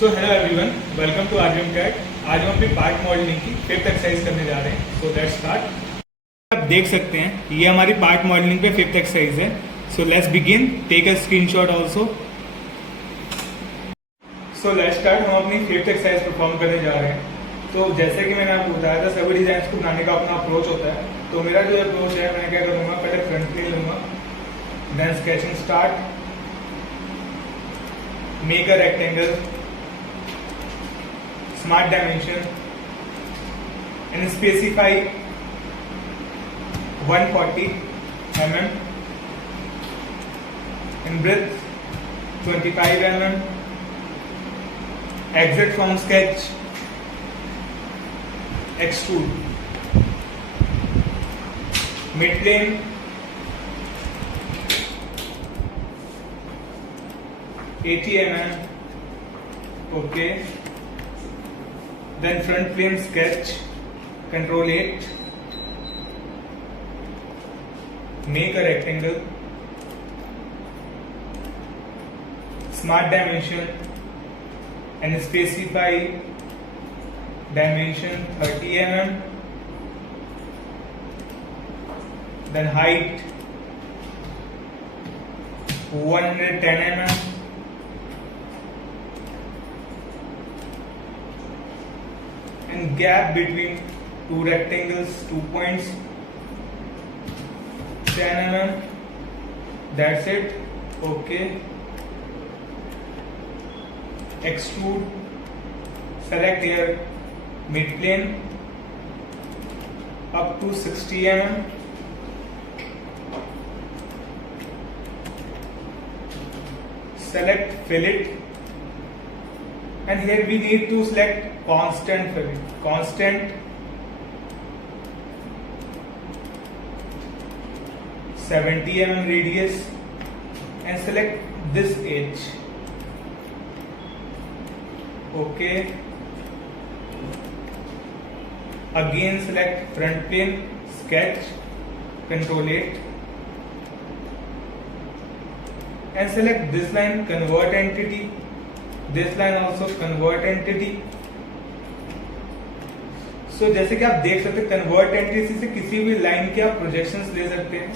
So hello everyone, welcome to RVM CAT. आज हम अपनी पार्ट मॉडलिंग की फिफ्थ एक्सरसाइज करने जा रहे हैं। So let's start. आप देख सकते हैं ये हमारी पार्ट मॉडलिंग पे फिफ्थ एक्सरसाइज है। So let's begin. Take a screenshot also. So let's start. हम अपनी फिफ्थ एक्सरसाइज परफॉर्म करने जा रहे हैं। तो जैसे कि मैंने आपको बताया था, सभी डिजाइन को बनाने का अपना अप्रोच होता है। तो मेरा जो अप्रोच है, मैं क्या करूँगा, पहले फ्रंट प्लेन लूंगा, then sketching start, make a rectangle, smart dimension and specify 140 mm in breadth, 25 mm. Exit from sketch, extrude, mid plane, (80 mm). Okay. Then front plane sketch, control 8, make a rectangle, smart dimension and specify dimension 30 mm, then height 110 mm, and gap between two rectangles, 2 points, 10 mm. That's it. Okay. Extrude, select here mid plane up to 60 mm. Select fillet, and here we need to select constant fillet, constant, 70 mm radius, and select this edge. Okay. Again select front plane, sketch, control 8, and select this line, convert entity, this line also convert entity. So जैसे कि आप देख सकते हैं, convert entity से किसी भी line के आप प्रोजेक्शंस ले सकते हैं.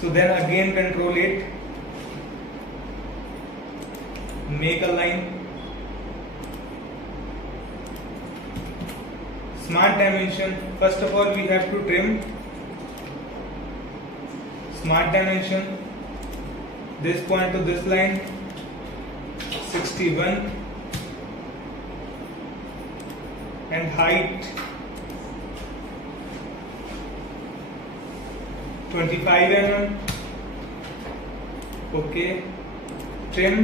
So then again control 8, make a line, smart dimension. First of all we have to trim. Smart dimension, this point to this line 61, and height 25 mm. Okay. Trim,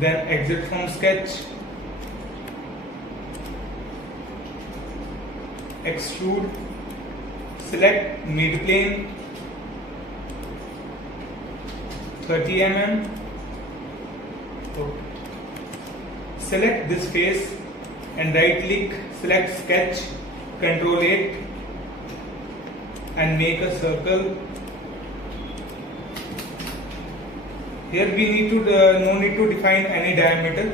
then exit from sketch, extrude, select mid plane 30 mm. Okay. Select this face and right click, select sketch, control 8, and make a circle. Here we need to no need to define any diameter.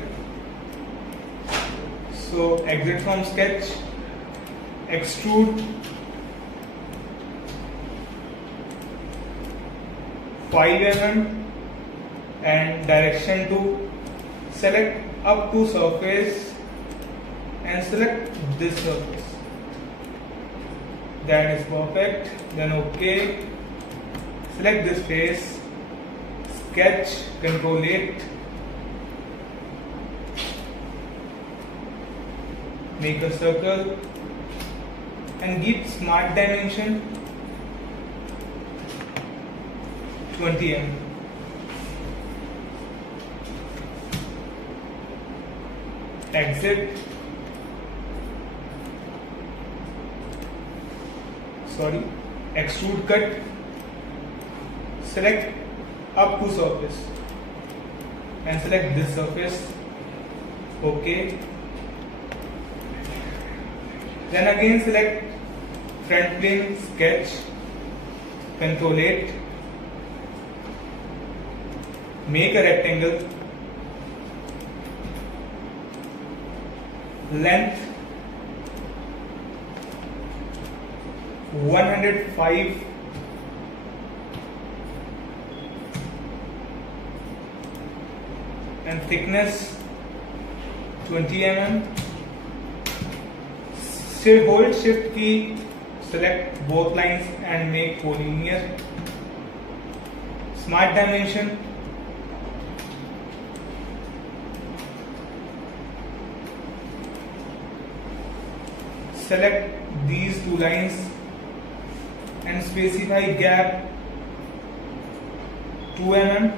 So exit from sketch, extrude, 5 mm, and direction to select up to surface and select this surface. That is perfect. Then okay. Select this face, sketch, control 8, make a circle, and give smart dimension 20 mm. Exit. Extrude cut, select up to surface and select this surface. Okay. Then again select front plane, sketch, Ctrl 8, Make a rectangle. Length 105 and thickness 20 mm. Hold shift key, select both lines and make collinear. Smart dimension. Select these two lines and specify gap 2 mm.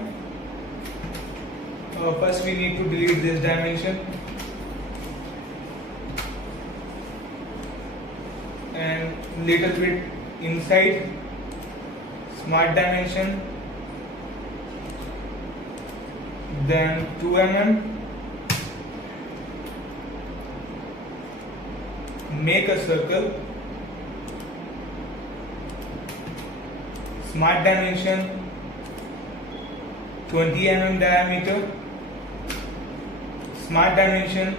First we need to delete this dimension and little bit inside. Smart dimension, then 2 mm. Make a circle. Smart dimension 20 mm diameter. Smart dimension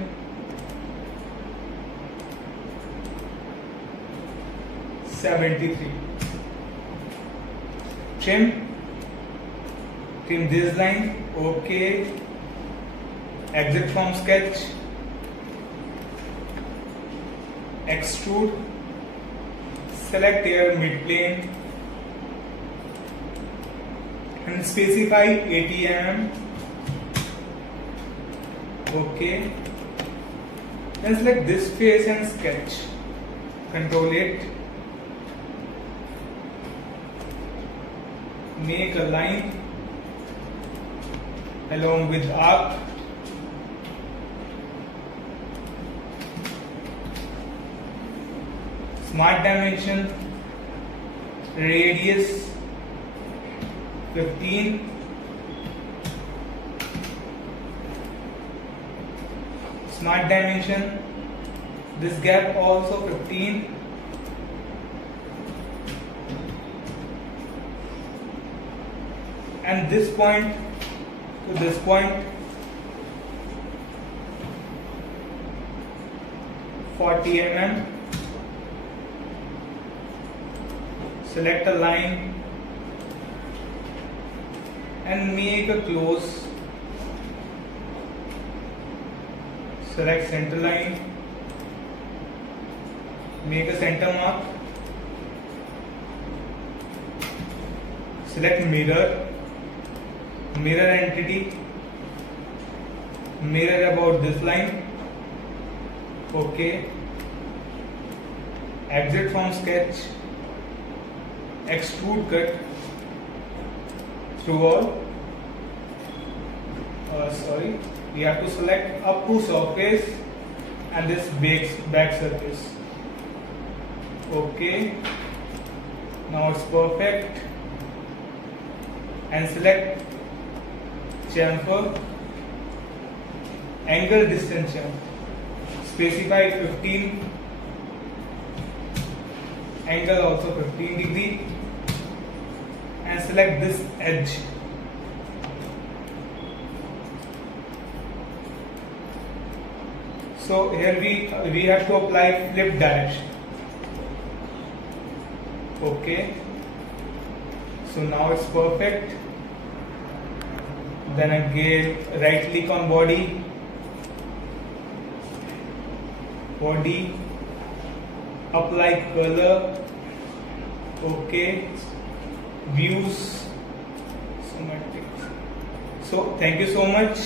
73. Trim this line. Okay. Exit from sketch. Extrude. Select here mid plane and specify 80 mm. Okay. Then select this face and sketch. Control it. Make a line along with arc. Smart dimension, radius 15. Smart dimension, this gap also 15. And this point to this point 40 mm. Select a line and make a close. Select center line, make a center mark. Select mirror entity, mirror about this line. Okay. Exit from sketch. Extrude cut through all. We have to select up to surface and this back surface. Okay. Now it's perfect. And select chamfer. Angle distance chamfer. Specify 15. Angle also 15 degree. And select this edge. So here we have to apply flip direction. Okay. So now it's perfect. Then again right click on body. Apply color. Okay. Views. So thank you so much.